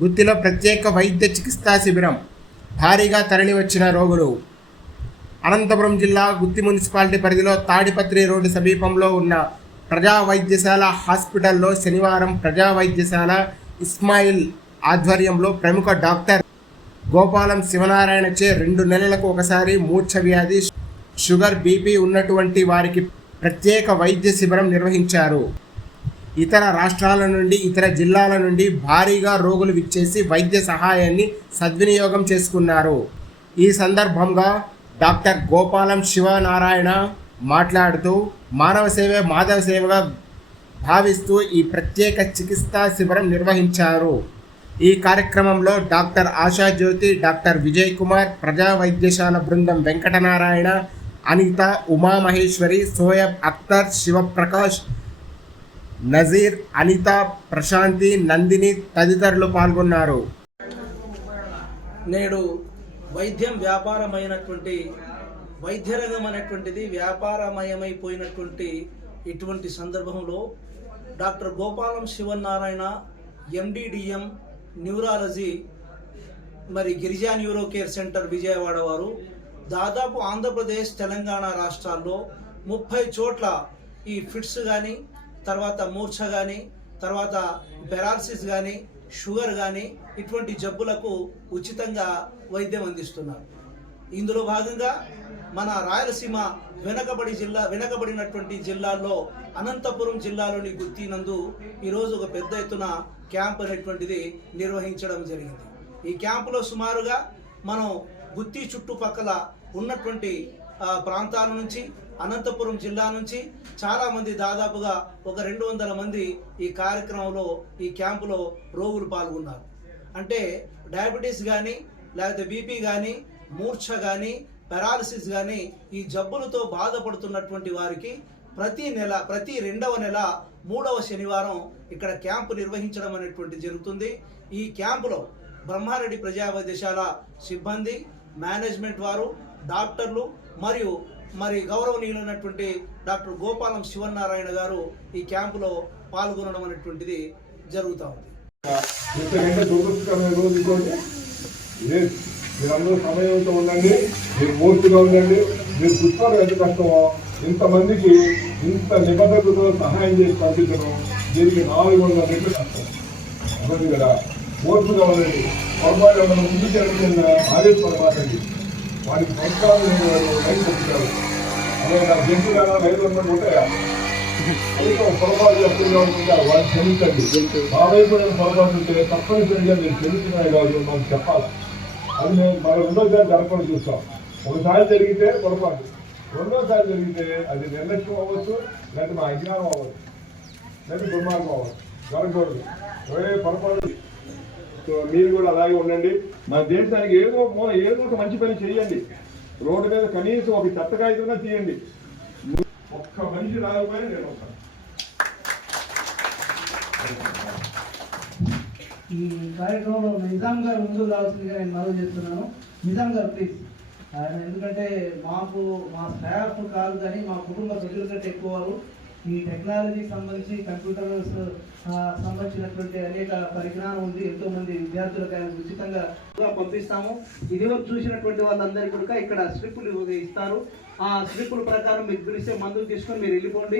గుత్తిలో ప్రత్యేక వైద్య చికిత్సా శిబిరం. భారీగా తరలివచ్చిన రోగులు. అనంతపురం జిల్లా గుత్తి మున్సిపాలిటీ పరిధిలో తాడిపత్రి రోడ్డు సమీపంలో ఉన్న ప్రజా వైద్యశాల హాస్పిటల్లో శనివారం ప్రజా వైద్యశాల ఇస్మాయిల్ ఆధ్వర్యంలో ప్రముఖ డాక్టర్ గోపాలం శివనారాయణచే 2 నెలలకు ఒకసారి మూర్ఛ వ్యాధి, షుగర్, బీపీ ఉన్నటువంటి వారికి ప్రత్యేక వైద్య శిబిరం నిర్వహించారు. ఇతర రాష్ట్రాల నుండి, ఇతర జిల్లాల నుండి భారీగా రోగులు విచ్చేసి వైద్య సహాయాన్ని సద్వినియోగం చేసుకున్నారు. ఈ సందర్భంగా డాక్టర్ గోపాలం శివనారాయణ మాట్లాడుతూ మానవ సేవే మాధవ సేవగా భావిస్తూ ఈ ప్రత్యేక చికిత్సా శిబిరం నిర్వహించారు. ఈ కార్యక్రమంలో డాక్టర్ ఆశాజ్యోతి, డాక్టర్ విజయ్ కుమార్, ప్రజా వైద్యశాల బృందం వెంకటనారాయణ, అనిత, ఉమామహేశ్వరి, సోయబ్ అఖ్తర్, శివప్రకాష్, నజీర్, అనిత, ప్రశాంతి, నందిని తదితరులు పాల్గొన్నారు. నేడు వైద్యం వ్యాపారమైనటువంటి వైద్య రంగం అనేటువంటిది వ్యాపారమయమైపోయినటువంటి ఇటువంటి సందర్భంలో doctor Gopalam Sivanarayana MD DM neurology మరి Girija neuro care centre Vijayawada వారు దాదాపు ఆంధ్రప్రదేశ్, తెలంగాణ రాష్ట్రాల్లో 30 చోట్ల ఈ ఫిట్స్ కానీ, తర్వాత మూర్ఛ కానీ, తర్వాత పెరాలసిస్ కానీ, షుగర్ కానీ ఇటువంటి జబ్బులకు ఉచితంగా వైద్యం అందిస్తున్నారు. ఇందులో భాగంగా మన రాయలసీమ వెనకబడినటువంటి జిల్లాల్లో అనంతపురం జిల్లాలోని గుత్తి నందు ఈరోజు ఒక పెద్ద ఎత్తున క్యాంప్ అనేటువంటిది నిర్వహించడం జరిగింది. ఈ క్యాంపులో సుమారుగా మనం గుత్తి చుట్టుపక్కల ఉన్నటువంటి ప్రాంతాల నుంచి, అనంతపురం జిల్లా నుంచి చాలామంది, దాదాపుగా ఒక 200 మంది ఈ కార్యక్రమంలో, ఈ క్యాంపులో రోగులు పాల్గొన్నారు. అంటే డయాబెటీస్ కానీ, లేకపోతే బీపీ కానీ, మూర్ఛ కానీ, పెరాలసిస్ కానీ ఈ జబ్బులతో బాధపడుతున్నటువంటి వారికి ప్రతి 2వ నెల 3వ శనివారం ఇక్కడ క్యాంపు నిర్వహించడం అనేటువంటి జరుగుతుంది. ఈ క్యాంపులో బ్రహ్మారెడ్డి ప్రజా వైద్యశాల సిబ్బంది, మేనేజ్మెంట్ వారు, డాక్టర్లు మరియు గౌరవనీయులైనటువంటి డాక్టర్ గోపాలం శివనారాయణ గారు ఈ క్యాంపులో పాల్గొనడం అనేటువంటిది జరుగుతూ ఉంది. మీరందరూ సమయంతో ఉండండి, మీరు మూర్తిగా ఉండండి. మీరు చూసుకోవడం ఎంత కష్టమో, ఇంతమందికి ఇంత నిబద్ధతతో సహాయం చేసి పంపించడం, దీనికి 400 రెట్లు కష్టం అన్నది కదా. మూర్తిగా ఉండండి. పొరపాటు ముందుకు వెళ్ళకుండా ఆదేశపడమాటండి. వారికి సంస్కారం రైతు చెప్తారు. అలాగే నా జంతు కదా రైతు అన్నట్టు ఉంటాయా? అయితే పొరపాటు చేస్తున్నా ఉంటారు, వారిని క్షమించండి. మా వైపు పొరపాటు ఉంటే తప్పనిసరిగా మీరు క్షమించినాయి కాదు మాకు చెప్పాలి. అది మేము మన 2వసారి జరగకుండా చూస్తాం. ఒకసారి జరిగితే పొరపాటు, 2వసారి జరిగితే అది నిర్లక్ష్యం అవ్వచ్చు, లేకపోతే మా అజ్ఞానం అవ్వచ్చు, లేకపోతే దుర్మార్గం అవ్వచ్చు. జరగకూడదు. పొరపాటు. సో మీరు కూడా అలాగే ఉండండి. మన దేశానికి ఏదో ఒక మంచి పని చేయండి. రోడ్డు మీద కనీసం ఒక చెత్తకాయతోనే తీయండి. ఒక్క మనిషి రాకపోయినా నేను వస్తాను. ఈ కార్యక్రమంలో నిజాం గారు ముందుకు రావాల్సిందిగా నేను మనవి చేస్తున్నాను. నిజాం గారు ప్లీజ్. ఎందుకంటే మా స్టాఫ్ కాదు కానీ మా కుటుంబ సభ్యుల కంటే ఎక్కువ వారు ఈ టెక్నాలజీకి సంబంధించి, కంప్యూటర్స్ సంబంధించినటువంటి అనేక పరిజ్ఞానం ఉంది. ఎంతోమంది విద్యార్థులకు ఆయన ఉచితంగా పంపిస్తాము. ఇదివరకు చూసినటువంటి వాళ్ళందరికీ కూడా ఇక్కడ స్లిప్పులు ఇస్తారు. ఆ స్లిప్పుల ప్రకారం మీకు పిలిస్తే మందులు తీసుకొని మీరు వెళ్ళిపోండి.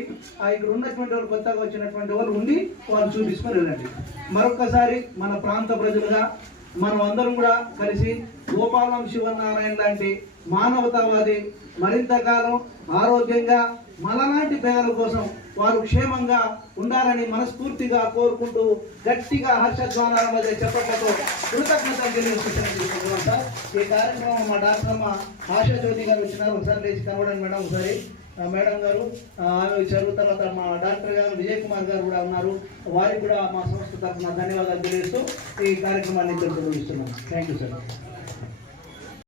ఇక్కడ ఉన్నటువంటి వాళ్ళు, కొత్తగా వచ్చినటువంటి వాళ్ళు ఉండి వాళ్ళు చూపించుకొని వెళ్ళండి. మరొకసారి మన ప్రాంత ప్రజలుగా మనం అందరం కూడా కలిసి గోపాలం శివనారాయణ లాంటి మానవతావాది మరింత కాలం ఆరోగ్యంగా మనలాంటి పేదల కోసం వారు క్షేమంగా ఉండాలని మనస్ఫూర్తిగా కోరుకుంటూ గట్టిగా హర్షధ్వానాల మధ్య చెప్పట్లతో కృతజ్ఞతలు తెలియజేస్తున్నాం సార్. ఈ కార్యక్రమం మా డాక్టర్ అమ్మ ఆశాజ్యోతి గారు వచ్చినారు. ఒకసారి లేచి కనబడండి మేడం. ఒకసారి మేడం గారు ఆమె వచ్చారు. తర్వాత మా డాక్టర్ గారు విజయ్ కుమార్ గారు కూడా ఉన్నారు. వారికి కూడా మా సంస్థ తరఫున ధన్యవాదాలు తెలియజేస్తూ ఈ కార్యక్రమాన్ని తెలుపుతున్నాం. Thank you sir.